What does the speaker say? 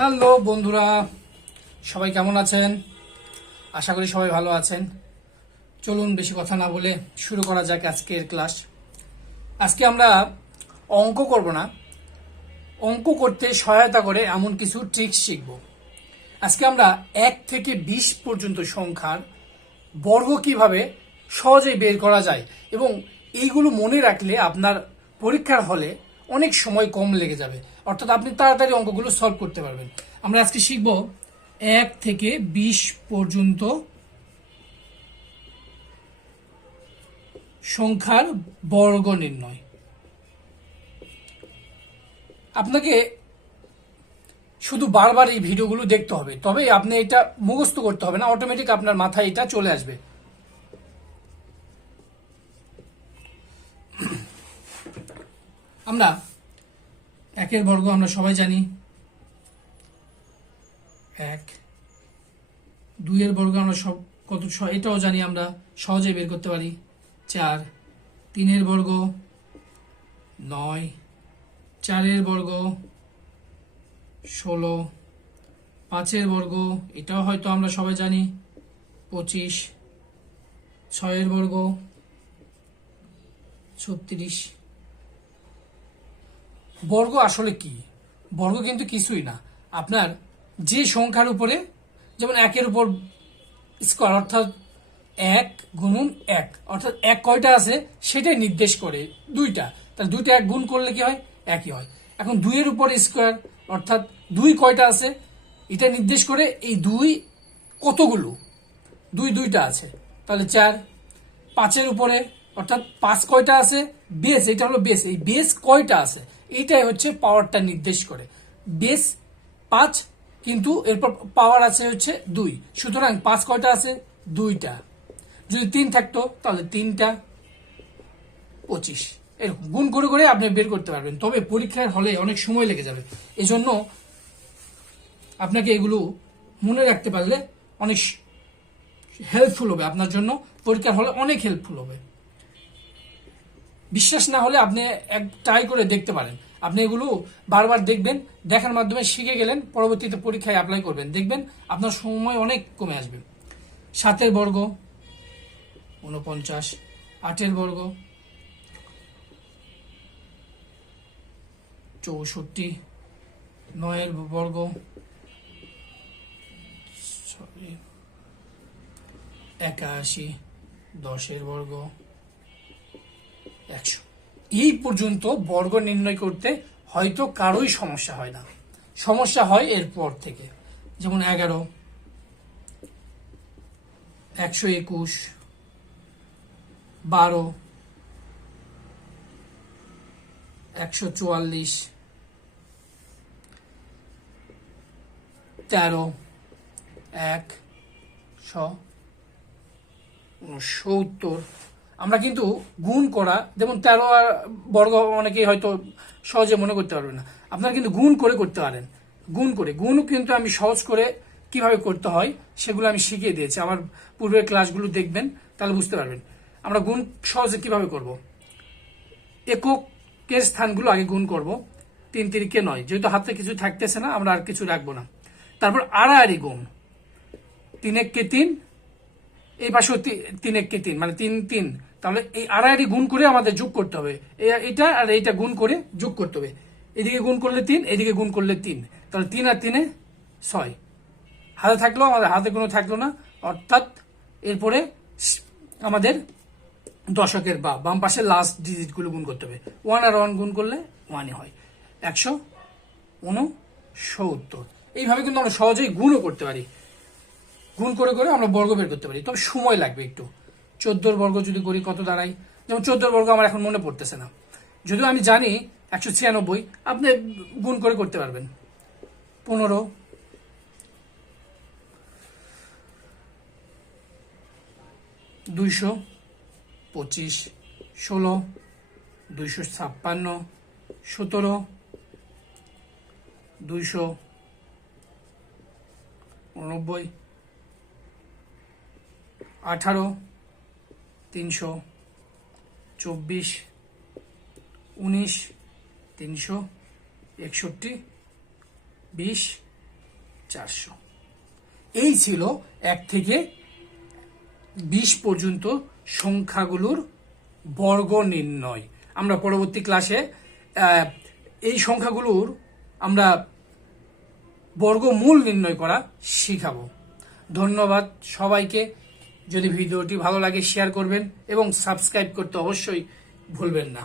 Hello বন্ধুরা, সবাই কেমন আছেন? আশা করি সবাই ভালো আছেন। চলুন বেশি কথা না বলে শুরু করা যাক আজকের ক্লাস। আজকে আমরা অঙ্ক করব না, অঙ্ক করতে সহায়তা করে এমন কিছু ট্রিক্স শিখব। আজকে আমরা 1 থেকে 20 পর্যন্ত সংখ্যার বর্গ কিভাবে সহজেই বের করা যায় এবং এইগুলো মনে রাখলে আপনার পরীক্ষার হলে অনেক সময় কম লেগে যাবে, অর্থাৎ আপনি তাড়াতাড়ি অঙ্কগুলো সলভ করতে পারবেন। আমরা আজকে শিখব 1 থেকে 20 পর্যন্ত সংখ্যার বর্গ নির্ণয়। আপনাকে শুধু বারবার এই ভিডিওগুলো দেখতে হবে, তবে আপনি এটা মুখস্থ করতে হবে না, অটোমেটিক আপনার মাথায় এটা চলে আসবে। আমরা একের বর্গ আমরা সবাই জানি 1, 2 এর বর্গ আমরা সব কত, এটাও জানি, আমরা সহজে বের করতে পারি 4, 3 এর বর্গ 9, 4 এর বর্গ 16, 5 এর বর্গ এটাও হয়তো আমরা সবাই জানি 25, 6 এর বর্গ 36। বর্গ আসলে কি? বর্গ কিন্তু কিছুই না, আপনার যে সংখ্যার উপরে, যেমন 1 এর উপর স্কোয়ার অর্থাৎ 1 গুণন 1, অর্থাৎ 1 কয়টা আছে সেটাই নির্দেশ করে, 2টা, তাহলে 2টা 1 গুণ করলে কি হয়? 1ই হয়। এখন 2 এর উপর স্কোয়ার অর্থাৎ 2 কয়টা আছে এটা নির্দেশ করে, এই 2 কতগুলো, 2টা আছে তাহলে 4। 5 এর উপরে অর্থাৎ 5 কয়টা আছে, বেস, এটা হলো বেস, এই বেস কয়টা আছে এইটাই হচ্ছে পাওয়ারটা নির্দেশ করে। বেস 5 কিন্তু এরপর পাওয়ার আছে হচ্ছে 2, সুতরাং 5 কয়টা আছে? 2টা। যদি 3 থাকতো তাহলে 3টা, 25। এরকম গুণ করে করে আপনি বের করতে পারবেন, তবে পরীক্ষার হলে অনেক সময় লেগে যাবে। এজন্য আপনাকে এগুলো মনে রাখতে পারলে অনেক হেল্পফুল হবে, আপনার জন্য পরীক্ষার হলে অনেক হেল্পফুল হবে। বিশ্বাস না হলে আপনি ট্রাই করে দেখতে পারেন। আপনি এগুলো বারবার দেখবেন, দেখার মাধ্যমে শিখে গেলেন, পরবর্তীতে পরীক্ষায় অ্যাপ্লাই করবেন, দেখবেন আপনার সময় অনেক কমে আসবে। 7 এর বর্গ 49, 8 এর বর্গ 64, 9 এর বর্গ 81, 10 এর বর্গ 100। এই পর্যন্ত বর্গ নির্ণয় করতে হয়তো কারোই সমস্যা হয় না, সমস্যা হয় এরপর থেকে, যেমন 11, 121, 12, 144, 13, 169। আমরা কিন্তু গুণ করা, যেমন 13 আর বর্গ অনেকেই হয়তো সহজে মনে করতে পারবে না, আপনারা কিন্তু গুণ করে করতে পারেন। গুণ কিন্তু আমি সহজ করে কিভাবে করতে হয় সেগুলো আমি শিখিয়ে দিয়েছি, আমার পূর্বের ক্লাসগুলো দেখবেন, তাহলে বুঝতে পারবেন আমরা গুণ সহজে কিভাবে করব। এককের স্থানগুলো আগে গুণ করব, 3 3 9, যেহেতু হাতে কিছু থাকতেছে না আমরা আর কিছু রাখবো না। তারপর আড়াআড়ি গুণ, 3 1 3, এই পাশেও 3 1 3, মানে 3 3, তাহলে এই আড়াআড়ি গুণ করে আমাদের যোগ করতে হবে, এটা আর এইটা গুণ করে যোগ করতে হবে। এদিকে গুণ করলে 3, এদিকে গুণ করলে 3, তাহলে 3 আর 3 6। হাতে থাকলো, আমাদের হাতে কোনো থাকলো না, অর্থাৎ এরপরে আমাদের দশকের বা বাম পাশের লাস্ট ডিজিটগুলো গুণ করতে হবে। 1 আর 1 গুণ করলে 1ই হয়, 169। এইভাবে কিন্তু আমরা সহজেই গুণও করতে পারি, গুণ করে করে আমরা বর্গ বের করতে পারি, তবে সময় লাগবে একটু। 14 বর্গ যদি করি কত দাঁড়ায়, যেমন 14 বর্গ আমার এখন মনে পড়তেছে না, যদিও আমি জানি 196, আপনি গুণ করে করতে পারবেন। 15, 225, 16, 256, 17, 289, 18, 324, 19, 361, 20, 400। এই ছিল 1 থেকে 20 পর্যন্ত সংখ্যাগুলোর বর্গ নির্ণয়। আমরা পরবর্তী ক্লাসে এই সংখ্যাগুলোর আমরা বর্গমূল নির্ণয় করা শিখাবো। ধন্যবাদ সবাইকে। যদি ভিডিওটি ভালো লাগে শেয়ার করবেন এবং সাবস্ক্রাইব করতে অবশ্যই ভুলবেন না।